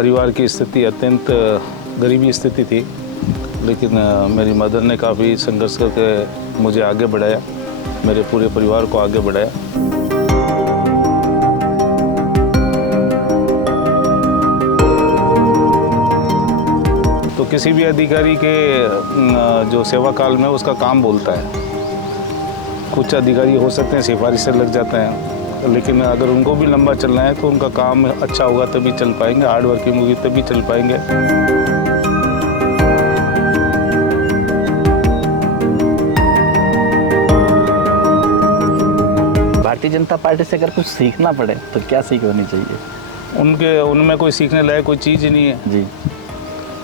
परिवार की स्थिति अत्यंत गरीबी स्थिति थी, लेकिन मेरी मदर ने काफ़ी संघर्ष करके मुझे आगे बढ़ाया, मेरे पूरे परिवार को आगे बढ़ाया। तो किसी भी अधिकारी के जो सेवा काल में उसका काम बोलता है। कुछ अधिकारी हो सकते हैं सिफारिश से लग जाते हैं, लेकिन अगर उनको भी लंबा चलना है तो उनका काम अच्छा होगा तभी चल पाएंगे, हार्ड वर्किंग होगी तभी चल पाएंगे। भारतीय जनता पार्टी से अगर कुछ सीखना पड़े तो क्या सीख होनी चाहिए? उनमें कोई सीखने लायक कोई चीज़ ही नहीं है जी।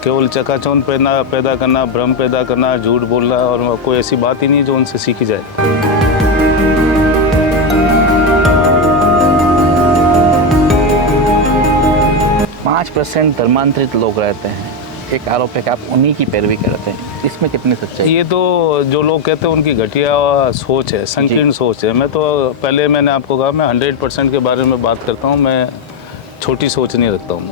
केवल चकाचौंध पैदा करना, भ्रम पैदा करना, झूठ बोलना, और कोई ऐसी बात ही नहीं जो उनसे सीखी जाए। 5% धर्मांतरित लोग रहते हैं, एक आरोप है कि आप उन्हीं की पैरवी करते हैं, इसमें कितनी सच्चाई? ये तो जो लोग कहते हैं उनकी घटिया सोच है, संकीर्ण सोच है। मैंने आपको कहा मैं 100% के बारे में बात करता हूँ, मैं छोटी सोच नहीं रखता हूँ।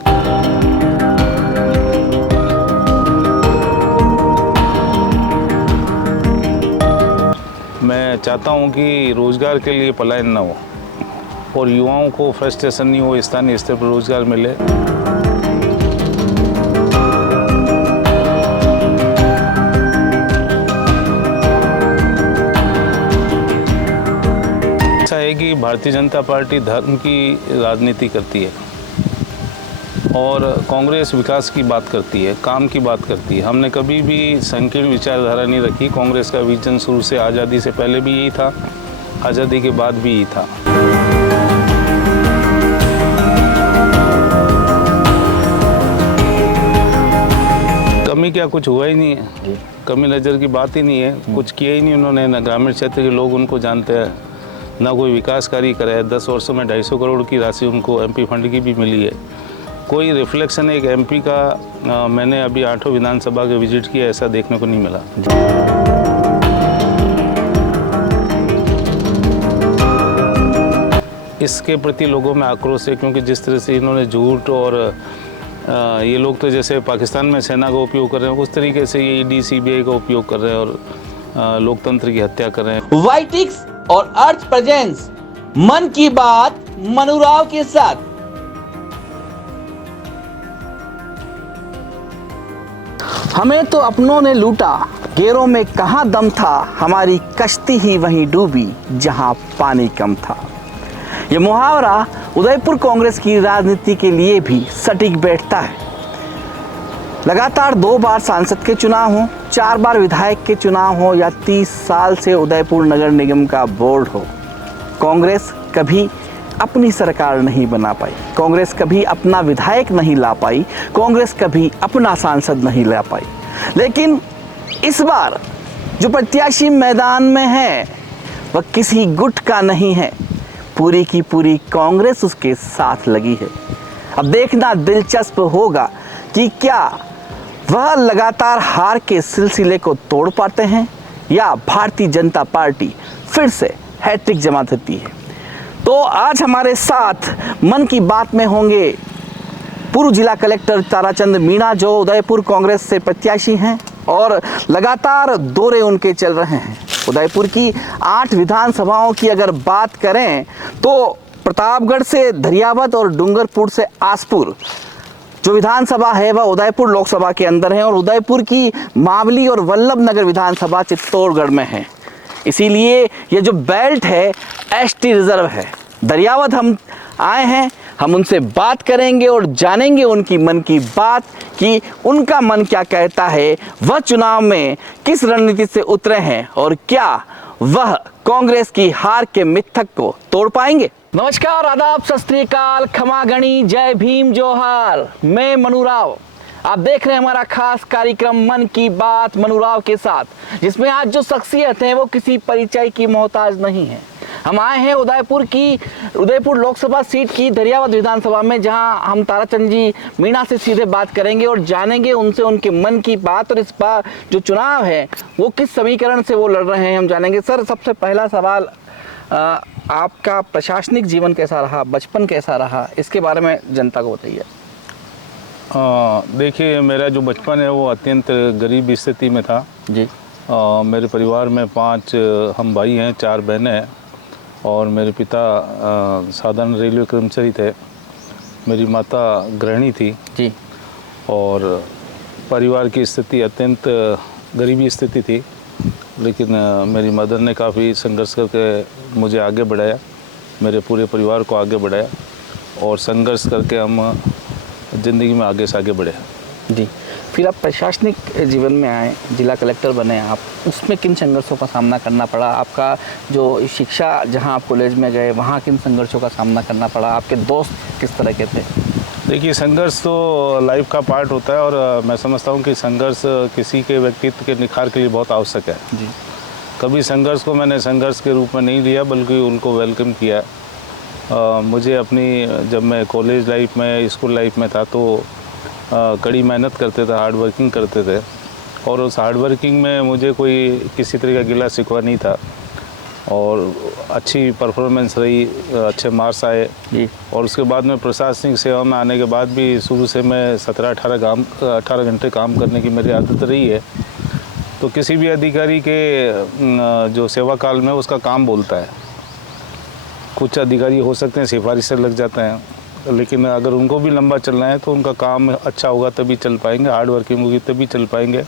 मैं चाहता हूँ कि रोज़गार के लिए पलायन ना हो और युवाओं को फ्रस्ट्रेशन नहीं हो, स्थानीय स्तर पर रोज़गार मिले। ऐसा है कि भारतीय जनता पार्टी धर्म की राजनीति करती है और कांग्रेस विकास की बात करती है, काम की बात करती है। हमने कभी भी संकीर्ण विचारधारा नहीं रखी। कांग्रेस का विजन शुरू से आज़ादी से पहले भी यही था, आज़ादी के बाद भी यही था। कमी क्या, कुछ हुआ ही नहीं है। कमी नज़र की बात ही नहीं है, कुछ किया ही नहीं उन्होंने। न ग्रामीण क्षेत्र के लोग उनको जानते हैं, ना कोई विकास कार्य करा है। 10 वर्षों में 250 करोड़ की राशि उनको एमपी फंड की भी मिली है। कोई रिफ्लेक्शन एक एमपी का मैंने अभी 8 विधानसभा के विजिट किया, ऐसा देखने को नहीं मिला। इसके प्रति लोगों में आक्रोश है, क्योंकि जिस तरह से इन्होंने झूठ और ये लोग तो जैसे पाकिस्तान में सेना का उपयोग कर रहे हैं, उस तरीके से ये ईडी सीबीआई का उपयोग कर रहे हैं और लोकतंत्र की हत्या कर रहे हैं। वाइटिक्स और अर्थ प्रेजेंस, मन की बात मनुराव के साथ। हमें तो अपनों ने लूटा, गैरों में कहाँ दम था, हमारी कश्ती ही वहीं डूबी जहां पानी कम था। ये मुहावरा उदयपुर कांग्रेस की राजनीति के लिए भी सटीक बैठता है। लगातार 2 बार सांसद के चुनाव हो, 4 बार विधायक के चुनाव हो या 30 साल से उदयपुर नगर निगम का बोर्ड हो, कांग्रेस कभी अपनी सरकार नहीं बना पाई, कांग्रेस कभी अपना विधायक नहीं ला पाई, कांग्रेस कभी अपना सांसद नहीं ला पाई। लेकिन इस बार जो प्रत्याशी मैदान में है वह किसी गुट का नहीं है, पूरी की पूरी कांग्रेस उसके साथ लगी है। अब देखना दिलचस्प होगा कि क्या वह लगातार हार के सिलसिले को तोड़ पाते हैं या भारतीय जनता पार्टी फिर से हैट्रिक जमा देती है। तो आज हमारे साथ मन की बात में होंगे पूर्व जिला कलेक्टर ताराचंद मीणा, जो उदयपुर कांग्रेस से प्रत्याशी हैं और लगातार दौरे उनके चल रहे हैं। उदयपुर की 8 विधानसभाओं की अगर बात करें तो प्रतापगढ़ से धरियावद और डूंगरपुर से आसपुर जो विधानसभा है वह उदयपुर लोकसभा के अंदर है, और उदयपुर की मावली और वल्लभ नगर विधानसभा चित्तौड़गढ़ में है। इसीलिए ये जो बेल्ट है एसटी रिजर्व है। दरियावद हम आए हैं, हम उनसे बात करेंगे और जानेंगे उनकी मन की बात कि उनका मन क्या कहता है, वह चुनाव में किस रणनीति से उतरे हैं और क्या वह कांग्रेस की हार के मिथक को तोड़ पाएंगे। नमस्कार, आदाब, सत श्री अकाल, खमा गणी, जय भीम, जोहार। मैं मनुराव, आप देख रहे हैं हमारा खास कार्यक्रम मन की बात मनुराव के साथ, जिसमें आज जो शख्सियत है वो किसी परिचय की मोहताज नहीं है। हम आए हैं उदयपुर लोकसभा सीट की धरियावद विधानसभा में, जहां हम ताराचंद जी मीणा से सीधे बात करेंगे और जानेंगे उनसे उनके मन की बात, और इस बार जो चुनाव है वो किस समीकरण से वो लड़ रहे हैं हम जानेंगे। सर, सबसे पहला सवाल, आपका प्रशासनिक जीवन कैसा रहा, बचपन कैसा रहा, इसके बारे में जनता को बताइए। देखिए, मेरा जो बचपन है वो अत्यंत गरीब स्थिति में था जी। मेरे परिवार में 5 हम भाई हैं, 4 बहनें हैं और मेरे पिता साधारण रेलवे कर्मचारी थे। मेरी माता गृहिणी थी जी। और परिवार की स्थिति अत्यंत गरीबी स्थिति थी, लेकिन मेरी मदर ने काफ़ी संघर्ष करके मुझे आगे बढ़ाया, मेरे पूरे परिवार को आगे बढ़ाया और संघर्ष करके हम ज़िंदगी में आगे से आगे बढ़े। जी। फिर आप प्रशासनिक जीवन में आए, जिला कलेक्टर बने आप, उसमें किन संघर्षों का सामना करना पड़ा? आपका जो शिक्षा, जहां आप कॉलेज में गए, वहां किन संघर्षों का सामना करना पड़ा? आपके दोस्त किस तरह के थे? देखिए, संघर्ष तो लाइफ का पार्ट होता है और मैं समझता हूँ कि संघर्ष किसी के व्यक्तित्व के निखार के लिए बहुत आवश्यक है। जी। कभी संघर्ष को मैंने संघर्ष के रूप में नहीं लिया, बल्कि उनको वेलकम किया। मुझे अपनी, जब मैं कॉलेज लाइफ में, स्कूल लाइफ में था तो कड़ी मेहनत करते थे, हार्ड वर्किंग करते थे और उस हार्ड वर्किंग में मुझे कोई किसी तरह का गिला शिकवा नहीं था और अच्छी परफॉर्मेंस रही, अच्छे मार्क्स आए। जी। और उसके बाद में प्रशासनिक सेवा में आने के बाद भी शुरू से मैं 17-18 घंटे काम करने की मेरी आदत रही है। तो किसी भी अधिकारी के जो सेवा काल में उसका काम बोलता है। कुछ अधिकारी हो सकते हैं सिफारिश से लग जाते हैं, लेकिन अगर उनको भी लंबा चलना है तो उनका काम अच्छा होगा तभी चल पाएंगे, हार्ड वर्किंग होगी तभी चल पाएंगे।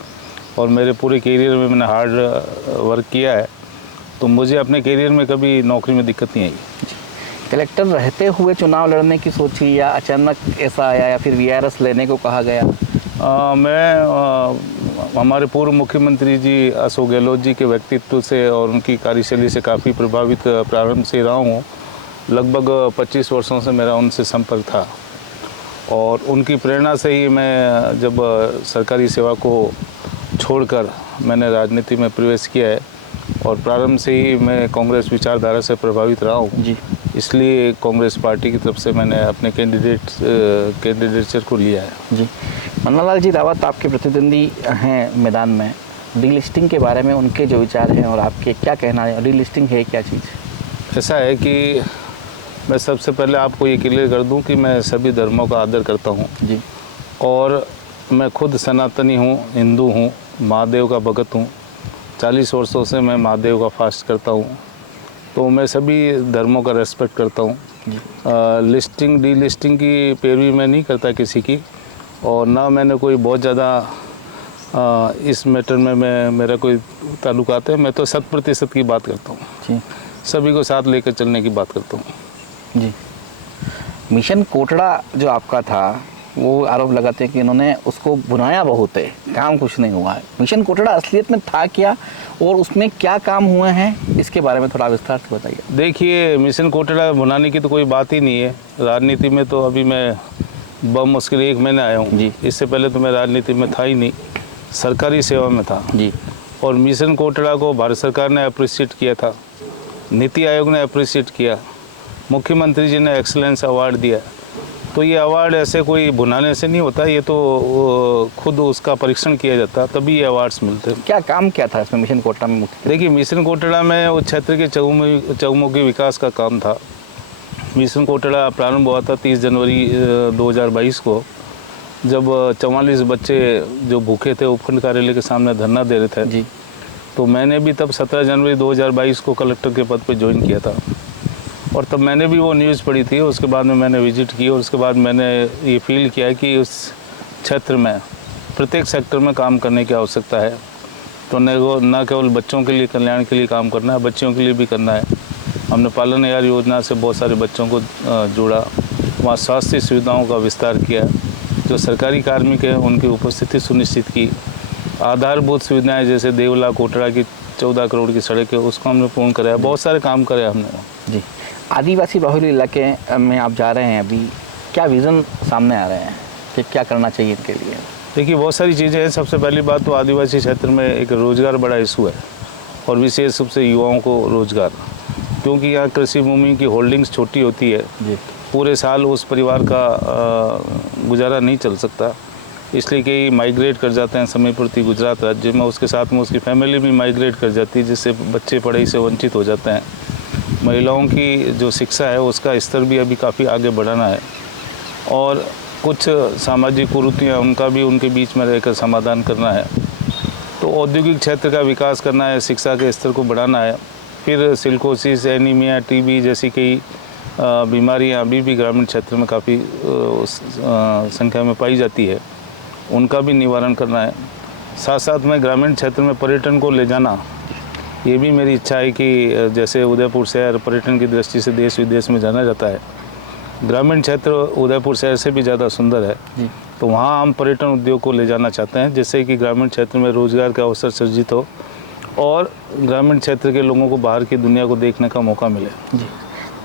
और मेरे पूरे करियर में मैंने हार्ड वर्क किया है, तो मुझे अपने करियर में कभी नौकरी में दिक्कत नहीं आई। कलेक्टर रहते हुए चुनाव लड़ने की सोची या अचानक ऐसा आया या फिर वीआरएस लेने को कहा गया? हमारे पूर्व मुख्यमंत्री जी अशोक गहलोत जी के व्यक्तित्व से और उनकी कार्यशैली से काफ़ी प्रभावित प्रारंभ से रहा हूँ। लगभग 25 वर्षों से मेरा उनसे संपर्क था और उनकी प्रेरणा से ही मैं जब सरकारी सेवा को छोड़कर मैंने राजनीति में प्रवेश किया है और प्रारंभ से ही मैं कांग्रेस विचारधारा से प्रभावित रहा हूँ। जी। इसलिए कांग्रेस पार्टी की तरफ से मैंने अपने कैंडिडेचर को लिया है। जी। मनोहर जी रावत आपके प्रतिद्वंदी हैं मैदान में, डीलिस्टिंग के बारे में उनके जो विचार हैं और आपके क्या कहना है? डीलिस्टिंग है क्या चीज़? ऐसा है कि मैं सबसे पहले आपको ये क्लियर कर दूं कि मैं सभी धर्मों का आदर करता हूं। जी। और मैं खुद सनातनी हूं, हिंदू हूं, महादेव का भगत हूं। 40 वर्षों से मैं महादेव का फास्ट करता हूं, तो मैं सभी धर्मों का रेस्पेक्ट करता हूं। लिस्टिंग डीलिस्टिंग की पैरवी मैं नहीं करता किसी की और ना मैंने कोई बहुत ज़्यादा इस मैटर में मेरा कोई ताल्लुकात है। मैं तो 100% की बात करता हूँ। जी। सभी को साथ लेकर चलने की बात करता हूँ। जी। मिशन कोटड़ा जो आपका था, वो आरोप लगाते हैं कि इन्होंने उसको बुनाया बहुत है, काम कुछ नहीं हुआ है। मिशन कोटड़ा असलियत में था क्या और उसमें क्या काम हुए हैं, इसके बारे में थोड़ा विस्तार से बताइए। देखिए, मिशन कोटड़ा बुनाने की तो कोई बात ही नहीं है। राजनीति में तो अभी मैं मुश्किल 1 महीने आया हूँ। जी। इससे पहले तो मैं राजनीति में था ही नहीं, सरकारी सेवा में था। जी। और मिशन कोटड़ा को भारत सरकार ने अप्रिशिएट किया था, नीति आयोग ने अप्रिशिएट किया, मुख्यमंत्री जी ने एक्सीलेंस अवार्ड दिया। तो ये अवार्ड ऐसे कोई बुनाने से नहीं होता, ये तो खुद उसका परीक्षण किया जाता तभी ये अवार्ड्स मिलते हैं। क्या काम क्या था इसमें मिशन कोटड़ा में? देखिए, मिशन कोटड़ा में उस क्षेत्र के चहुमुखी विकास का काम था। मिशन कोटड़ा प्रारंभ हुआ था 30 जनवरी 2022 को, जब 44 बच्चे जो भूखे थे उपखंड कार्यालय के सामने धरना दे रहे थे। जी। तो मैंने भी तब 17 जनवरी 2022 को कलेक्टर के पद पर ज्वाइन किया था और तब मैंने भी वो न्यूज़ पढ़ी थी। उसके बाद में मैंने विजिट की और उसके बाद मैंने ये फील किया कि उस क्षेत्र में प्रत्येक सेक्टर में काम करने की आवश्यकता है। तो न केवल बच्चों के लिए कल्याण के लिए काम करना है, बच्चियों के लिए भी करना है। हमने पालन आहार योजना से बहुत सारे बच्चों को जोड़ा, वहाँ स्वास्थ्य सुविधाओं का विस्तार किया, जो सरकारी कार्मिक हैं उनकी उपस्थिति सुनिश्चित की, आधारभूत सुविधाएं जैसे देवला कोटड़ा की 14 करोड़ की सड़क है उसको हमने पूर्ण कराया। बहुत सारे काम करे हमने। जी। आदिवासी बहुल इलाके में आप जा रहे हैं, अभी क्या विज़न सामने आ रहे हैं कि क्या करना चाहिए इनके लिए? देखिए, बहुत सारी चीज़ें हैं। सबसे पहली बात तो आदिवासी क्षेत्र में एक रोज़गार बड़ा इशू है और विशेष रूप से युवाओं को रोज़गार, क्योंकि यहाँ कृषि भूमि की होल्डिंग्स छोटी होती है। जी। पूरे साल उस परिवार का गुजारा नहीं चल सकता, इसलिए कई माइग्रेट कर जाते हैं समय प्रति गुजरात राज्य में। उसके साथ में उसकी फैमिली भी माइग्रेट कर जाती है, जिससे बच्चे पढ़ाई से वंचित हो जाते हैं। महिलाओं की जो शिक्षा है उसका स्तर भी अभी काफ़ी आगे बढ़ाना है और कुछ सामाजिक कुरीतियाँ उनका भी उनके बीच में रहकर समाधान करना है। तो औद्योगिक क्षेत्र का विकास करना है, शिक्षा के स्तर को बढ़ाना है। फिर सिलिकोसिस, एनीमिया, टीबी जैसी कई बीमारियां अभी भी ग्रामीण क्षेत्र में काफ़ी संख्या में पाई जाती है, उनका भी निवारण करना है। साथ साथ में ग्रामीण क्षेत्र में पर्यटन को ले जाना, ये भी मेरी इच्छा है कि जैसे उदयपुर शहर पर्यटन की दृष्टि से देश विदेश में जाना जाता है, ग्रामीण क्षेत्र उदयपुर शहर से भी ज़्यादा सुंदर है। तो वहाँ हम पर्यटन उद्योग को ले जाना चाहते हैं, जिससे कि ग्रामीण क्षेत्र में रोज़गार का अवसर सृजित हो और ग्रामीण क्षेत्र के लोगों को बाहर की दुनिया को देखने का मौका मिले।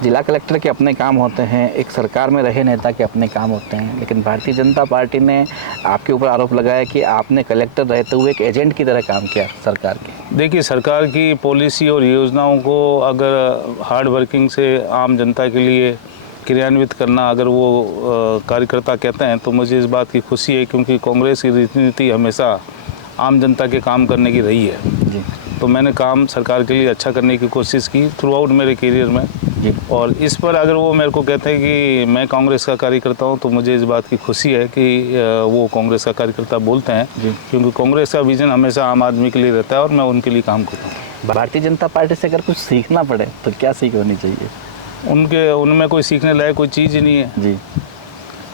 जिला कलेक्टर के अपने काम होते हैं, एक सरकार में रहे नेता के अपने काम होते हैं, लेकिन भारतीय जनता पार्टी ने आपके ऊपर आरोप लगाया कि आपने कलेक्टर रहते हुए एक एजेंट की तरह काम किया सरकार के। देखिए, सरकार की पॉलिसी और योजनाओं को अगर हार्ड वर्किंग से आम जनता के लिए क्रियान्वित करना अगर वो कार्यकर्ता कहते हैं तो मुझे इस बात की खुशी है, क्योंकि कांग्रेस की रीति हमेशा आम जनता के काम करने की रही है। जी। तो मैंने काम सरकार के लिए अच्छा करने की कोशिश की थ्रू आउट मेरे करियर में। जी। और इस पर अगर वो मेरे को कहते हैं कि मैं कांग्रेस का कार्यकर्ता हूँ, तो मुझे इस बात की खुशी है कि वो कांग्रेस का कार्यकर्ता बोलते हैं, क्योंकि कांग्रेस का विजन हमेशा आम आदमी के लिए रहता है और मैं उनके लिए काम करता हूँ। भारतीय जनता पार्टी से अगर कुछ सीखना पड़े तो क्या सीख होनी चाहिए? उनमें कोई सीखने लायक कोई चीज़ ही नहीं है जी।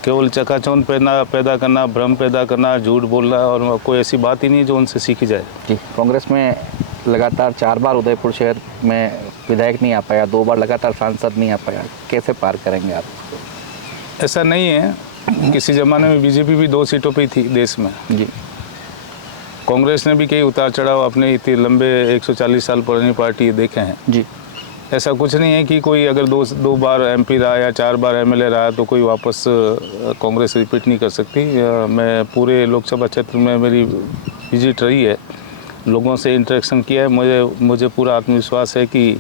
केवल चकाचौंध पैदा करना, भ्रम पैदा करना, झूठ बोलना, और कोई ऐसी बात ही नहीं है जो उनसे सीखी जाए। जी। कांग्रेस में लगातार 4 बार उदयपुर शहर में विधायक नहीं आ पाया, 2 बार लगातार सांसद नहीं आ पाया, कैसे पार करेंगे आप? ऐसा नहीं है, किसी ज़माने में बीजेपी भी 2 सीटों पे ही थी देश में। जी। कांग्रेस ने भी कई उतार चढ़ाव अपने इतने लंबे 140 साल पुरानी पार्टी देखे हैं। जी। ऐसा कुछ नहीं है कि कोई अगर दो बार एमपी रहा या 4 बार एमएलए रहा तो कोई वापस कांग्रेस रिपीट नहीं कर सकती। मैं पूरे लोकसभा क्षेत्र में मेरी विजिट रही है, लोगों से इंटरेक्शन किया है, मुझे पूरा आत्मविश्वास है कि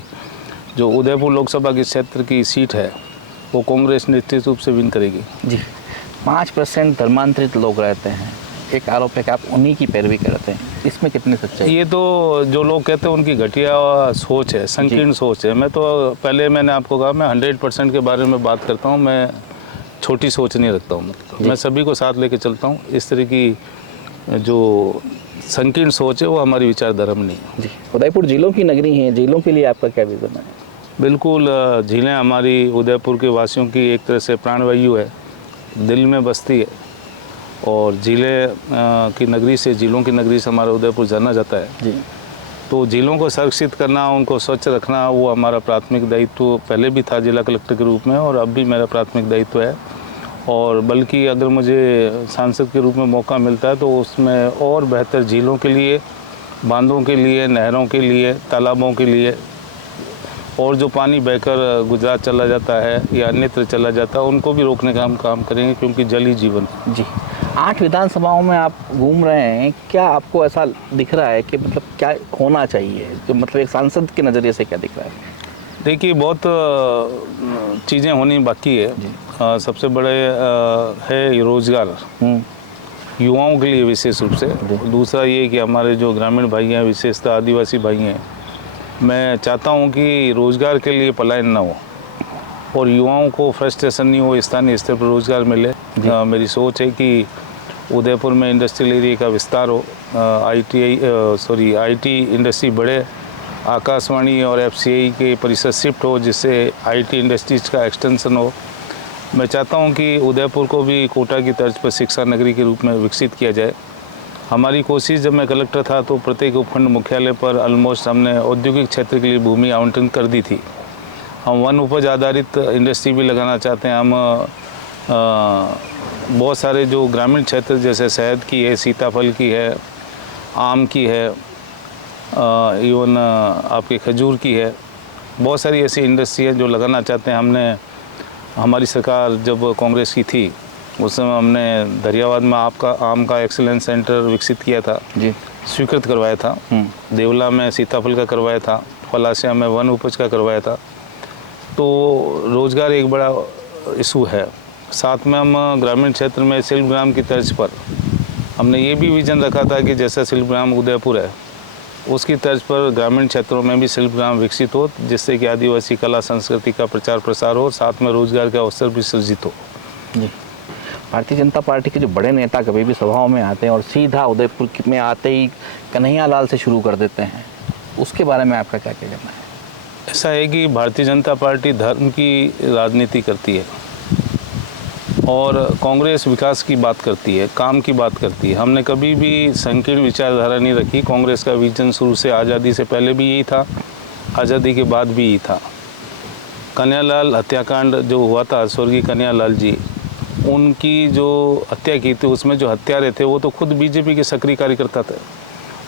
जो उदयपुर लोकसभा के क्षेत्र की सीट है वो कांग्रेस निश्चित रूप से विन करेगी। जी। 5% धर्मांतरित लोग रहते हैं, एक आरोप है कि आप उन्हीं की पैरवी करते हैं, इसमें कितनी सच्चाई? ये तो जो लोग कहते हैं उनकी घटिया सोच है, संकीर्ण सोच है। मैं तो पहले मैंने आपको कहा मैं 100% के बारे में बात करता हूँ, मैं छोटी सोच नहीं रखता हूँ। मैं सभी को साथ लेके चलता हूँ। इस तरह की जो संकीर्ण सोच है वो हमारी विचारधारा में नहीं है। जी। उदयपुर झीलों की नगरी है, झीलों के लिए आपका क्या विजन है? बिल्कुल, झीलें हमारी उदयपुर के वासियों की एक तरह से प्राणवायु है, दिल में बसती है, और झीलें की नगरी से, झीलों की नगरी से हमारा उदयपुर जाना जाता है। जी। तो झीलों को संरक्षित करना, उनको स्वच्छ रखना, वो हमारा प्राथमिक दायित्व पहले भी था जिला कलेक्टर के रूप में, और अब भी मेरा प्राथमिक दायित्व है। और बल्कि अगर मुझे सांसद के रूप में मौका मिलता है तो उसमें और बेहतर झीलों के लिए, बांधों के लिए, नहरों के लिए, तालाबों के लिए, और जो पानी बहकर गुजरात चला जाता है या अन्यत्र चला जाता है उनको भी रोकने का हम काम करेंगे, क्योंकि जल ही जीवन। जी। 8 विधानसभाओं में आप घूम रहे हैं, क्या आपको ऐसा दिख रहा है कि मतलब क्या होना चाहिए, जो मतलब एक सांसद के नज़रिए से क्या दिख रहा है? देखिए, बहुत चीज़ें होनी बाकी है। सबसे बड़े है रोज़गार, युवाओं के लिए विशेष रूप से। दूसरा ये कि हमारे जो ग्रामीण भाई हैं, विशेषतः आदिवासी भाई हैं, मैं चाहता हूँ कि रोज़गार के लिए पलायन ना हो और युवाओं को फ्रस्ट्रेशन नहीं हो, स्थानीय स्तर पर रोज़गार मिले। मेरी सोच है कि उदयपुर में इंडस्ट्रियल एरिया का विस्तार हो, आईटी इंडस्ट्री बढ़े, आकाशवाणी और एफसीआई के परिसर शिफ्ट हो, जिससे आईटी इंडस्ट्रीज का एक्सटेंशन हो। मैं चाहता हूं कि उदयपुर को भी कोटा की तर्ज पर शिक्षा नगरी के रूप में विकसित किया जाए। हमारी कोशिश, जब मैं कलेक्टर था तो प्रत्येक उपखंड मुख्यालय पर ऑलमोस्ट हमने औद्योगिक क्षेत्र के लिए भूमि आवंटन कर दी थी। हम वन उपज आधारित इंडस्ट्री भी लगाना चाहते हैं। हम बहुत सारे जो ग्रामीण क्षेत्र जैसे शहद की है, सीताफल की है, आम की है, इवन आपके खजूर की है, बहुत सारी ऐसी इंडस्ट्री है जो लगाना चाहते हैं। हमारी सरकार जब कांग्रेस की थी उस समय हमने दरियाबाद में आम का एक्सीलेंस सेंटर विकसित किया था, जी, स्वीकृत करवाया था। देवला में सीताफल का करवाया था, फलासिया में वन उपज का करवाया था। तो रोज़गार एक बड़ा इशू है। साथ में हम ग्रामीण क्षेत्र में शिल्पग्राम की तर्ज पर हमने ये भी विजन रखा था कि जैसा शिल्पग्राम उदयपुर है उसकी तर्ज पर ग्रामीण क्षेत्रों में भी शिल्पग्राम विकसित हो, जिससे कि आदिवासी कला संस्कृति का प्रचार प्रसार हो, साथ में रोजगार का अवसर भी सृजित हो। भारतीय जनता पार्टी के जो बड़े नेता कभी भी सभाओं में आते हैं और सीधा उदयपुर में आते ही कन्हैया लाल से शुरू कर देते हैं, उसके बारे में आपका क्या कहना है? ऐसा है कि भारतीय जनता पार्टी धर्म की राजनीति करती है और कांग्रेस विकास की बात करती है, काम की बात करती है। हमने कभी भी संकीर्ण विचारधारा नहीं रखी। कांग्रेस का विजन शुरू से आज़ादी से पहले भी यही था, आज़ादी के बाद भी यही था। कन्हैयालाल हत्याकांड जो हुआ था, स्वर्गीय कन्हैयालाल जी, उनकी जो हत्या की थी उसमें जो हत्यारे थे वो तो खुद बीजेपी के सक्रिय कार्यकर्ता थे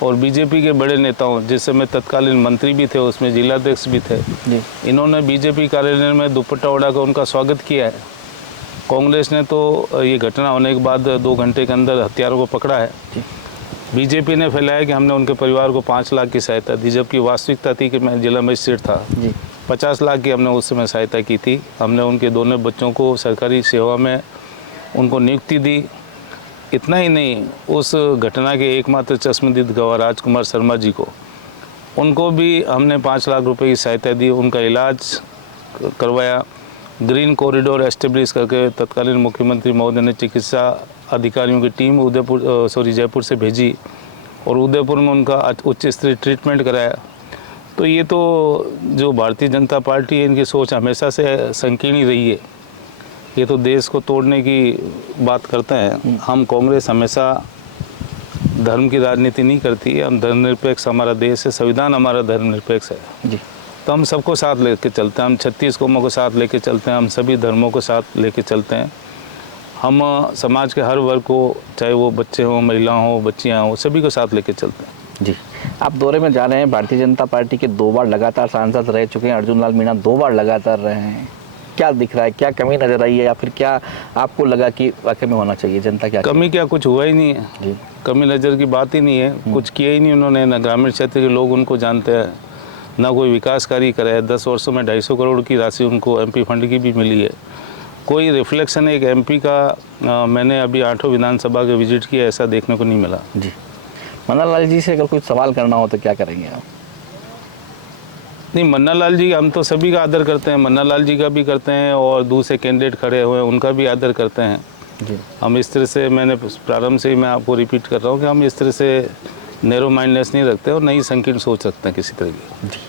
और बीजेपी के बड़े नेताओं, जिस समय तत्कालीन मंत्री भी थे, उसमें जिलाध्यक्ष भी थे, इन्होंने बीजेपी कार्यालय में दुपट्टा उड़ाकर उनका स्वागत किया है। कांग्रेस ने तो ये घटना होने के बाद 2 घंटे के अंदर हत्यारों को पकड़ा है। बीजेपी ने फैलाया कि हमने उनके परिवार को 5 लाख की सहायता दी, जबकि वास्तविकता थी कि मैं जिला मजिस्ट्रेट था। 50 लाख की हमने उस समय सहायता की थी। हमने उनके दोनों बच्चों को सरकारी सेवा में उनको नियुक्ति दी। इतना ही नहीं, उस घटना के एकमात्र चश्मदीद गवाह राजकुमार शर्मा जी को, उनको भी हमने 5 लाख रुपए की सहायता दी, उनका इलाज करवाया। ग्रीन कॉरिडोर एस्टेब्लिश करके तत्कालीन मुख्यमंत्री महोदय ने चिकित्सा अधिकारियों की टीम जयपुर से भेजी और उदयपुर में उनका उच्च स्तरीय ट्रीटमेंट कराया। तो ये तो जो भारतीय जनता पार्टी है, इनकी सोच हमेशा से संकीर्ण ही रही है। ये तो देश को तोड़ने की बात करते हैं। हम कांग्रेस हमेशा धर्म की राजनीति नहीं करती है। हम धर्मनिरपेक्ष, हमारा देश है, संविधान हमारा धर्मनिरपेक्ष है जी। तो हम सबको साथ लेके चलते हैं। हम 36 कौमों को साथ लेके चलते हैं। हम सभी धर्मों को साथ लेके चलते हैं। हम समाज के हर वर्ग को, चाहे वो बच्चे हों, महिलाएं हों, बच्चियां हों, सभी को साथ लेके चलते हैं जी। आप दौरे में जा रहे हैं, भारतीय जनता पार्टी के 2 बार लगातार सांसद रह चुके हैं, अर्जुन लाल मीणा 2 बार लगातार रहे हैं। क्या दिख रहा है, क्या कमी नजर आई है, या फिर क्या आपको लगा कि वाकई में होना चाहिए? जनता क्या कमी, क्या कुछ हुआ ही नहीं है जी। कमी नज़र की बात ही नहीं है। कुछ किया ही नहीं उन्होंने। ना ग्रामीण क्षेत्र के लोग उनको जानते हैं, ना कोई विकास कार्य करे है। 10 वर्षों में 250 करोड़ की राशि उनको एमपी फंड की भी मिली है। कोई रिफ्लेक्शन एक एमपी का मैंने अभी 8 विधानसभा के विजिट किया, ऐसा देखने को नहीं मिला जी। मन्ना लाल जी से अगर कुछ सवाल करना हो तो क्या करेंगे आप? नहीं, मन्ना लाल जी, हम तो सभी का आदर करते हैं। मन्ना लाल जी का भी करते हैं और दूसरे कैंडिडेट खड़े हुए हैं उनका भी आदर करते हैं जी। हम इस तरह से, मैंने प्रारंभ से ही मैं आपको रिपीट कर रहा हूँ कि हम इस तरह से नैरो माइंडनेस नहीं रखते और नहीं संकीर्ण सोच रखते हैं किसी तरह की जी।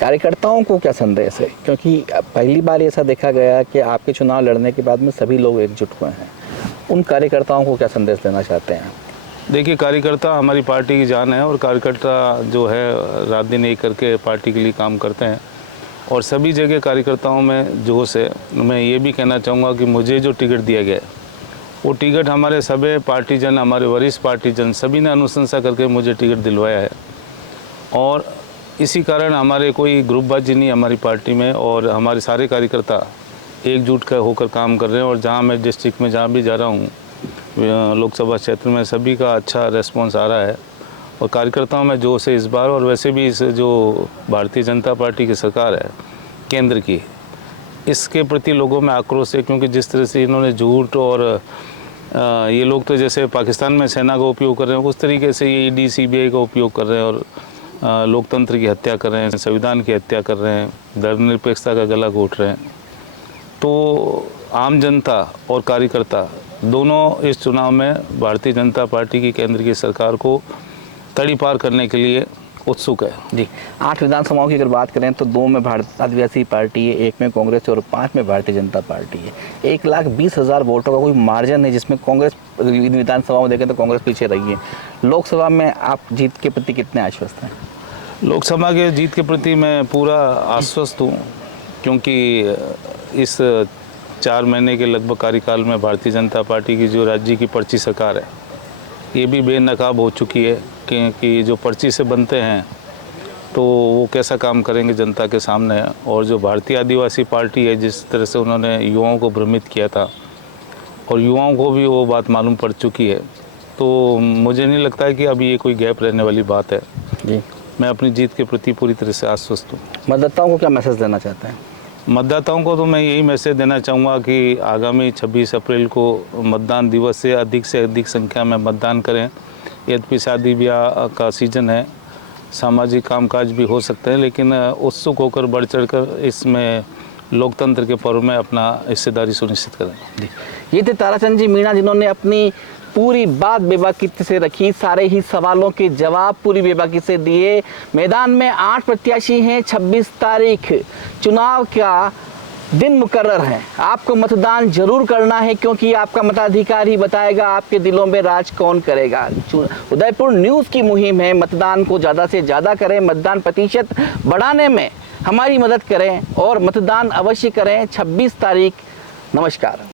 कार्यकर्ताओं को क्या संदेश है, क्योंकि पहली बार ऐसा देखा गया कि आपके चुनाव लड़ने के बाद में सभी लोग एकजुट हुए हैं, उन कार्यकर्ताओं को क्या संदेश देना चाहते हैं? देखिए, कार्यकर्ता हमारी पार्टी की जान है और कार्यकर्ता जो है रात दिन एक करके पार्टी के लिए काम करते हैं और सभी जगह कार्यकर्ताओं में जोश है। मैं ये भी कहना चाहूँगा कि मुझे जो टिकट दिया गया है वो टिकट हमारे सभी पार्टीजन, हमारे वरिष्ठ पार्टीजन सभी ने अनुशंसा करके मुझे टिकट दिलवाया है और इसी कारण हमारे कोई ग्रुपबाजी नहीं हमारी पार्टी में और हमारे सारे कार्यकर्ता एकजुट होकर काम कर रहे हैं। और जहाँ मैं डिस्ट्रिक्ट में जहाँ भी जा रहा हूँ, लोकसभा क्षेत्र में, सभी का अच्छा रेस्पॉन्स आ रहा है और कार्यकर्ताओं में जोश है इस बार। और वैसे भी इस जो भारतीय जनता पार्टी की सरकार है केंद्र की, इसके प्रति लोगों में आक्रोश है, क्योंकि जिस तरह से इन्होंने झूठ और ये लोग तो जैसे पाकिस्तान में सेना का उपयोग कर रहे हैं, उस तरीके से ये ईडी सीबीआई का उपयोग कर रहे हैं और लोकतंत्र की हत्या कर रहे हैं, संविधान की हत्या कर रहे हैं, धर्मनिरपेक्षता का गला घोट रहे हैं। तो आम जनता और कार्यकर्ता दोनों इस चुनाव में भारतीय जनता पार्टी की केंद्र की सरकार को तड़ी पार करने के लिए उत्सुक है जी। 8 विधानसभाओं की अगर बात करें तो 2 में भारत आदिवासी पार्टी है, 1 में कांग्रेस है और 5 में भारतीय जनता पार्टी है। 1,20,000 वोटों का कोई मार्जिन है जिसमें कांग्रेस विधानसभाओं में देखें तो कांग्रेस पीछे रही है। लोकसभा में आप जीत के प्रति कितने आश्वस्त हैं? लोकसभा के जीत के प्रति मैं पूरा आश्वस्त हूँ, क्योंकि इस 4 महीने के लगभग कार्यकाल में भारतीय जनता पार्टी की जो राज्य की पर्ची सरकार है ये भी बेनकाब हो चुकी है, क्योंकि जो पर्ची से बनते हैं तो वो कैसा काम करेंगे जनता के सामने। और जो भारतीय आदिवासी पार्टी है, जिस तरह से उन्होंने युवाओं को भ्रमित किया था और युवाओं को भी वो बात मालूम पड़ चुकी है, तो मुझे नहीं लगता है कि अभी ये कोई गैप रहने वाली बात है जी। मैं अपनी जीत के प्रति पूरी तरह से आश्वस्त हूँ। मतदाताओं को क्या मैसेज देना चाहते हैं? मतदाताओं को तो मैं यही मैसेज देना चाहूँगा कि आगामी 26 अप्रैल को मतदान दिवस से अधिक संख्या में मतदान करें। यद्यपि शादी ब्याह का सीज़न है, सामाजिक कामकाज भी हो सकते हैं, लेकिन उत्सुक होकर बढ़ चढ़कर इसमें लोकतंत्र के पर्व में अपना हिस्सेदारी सुनिश्चित करें। ये थे ताराचंद जी मीणा, जिन्होंने अपनी पूरी बात बेबाकी से रखी, सारे ही सवालों के जवाब पूरी बेबाकी से दिए। मैदान में 8 प्रत्याशी हैं, 26 तारीख चुनाव का दिन मुकर्रर है। आपको मतदान जरूर करना है, क्योंकि आपका मताधिकार ही बताएगा आपके दिलों में राज कौन करेगा। उदयपुर न्यूज़ की मुहिम है, मतदान को ज़्यादा से ज़्यादा करें, मतदान प्रतिशत बढ़ाने में हमारी मदद करें और मतदान अवश्य करें 26 तारीख। नमस्कार।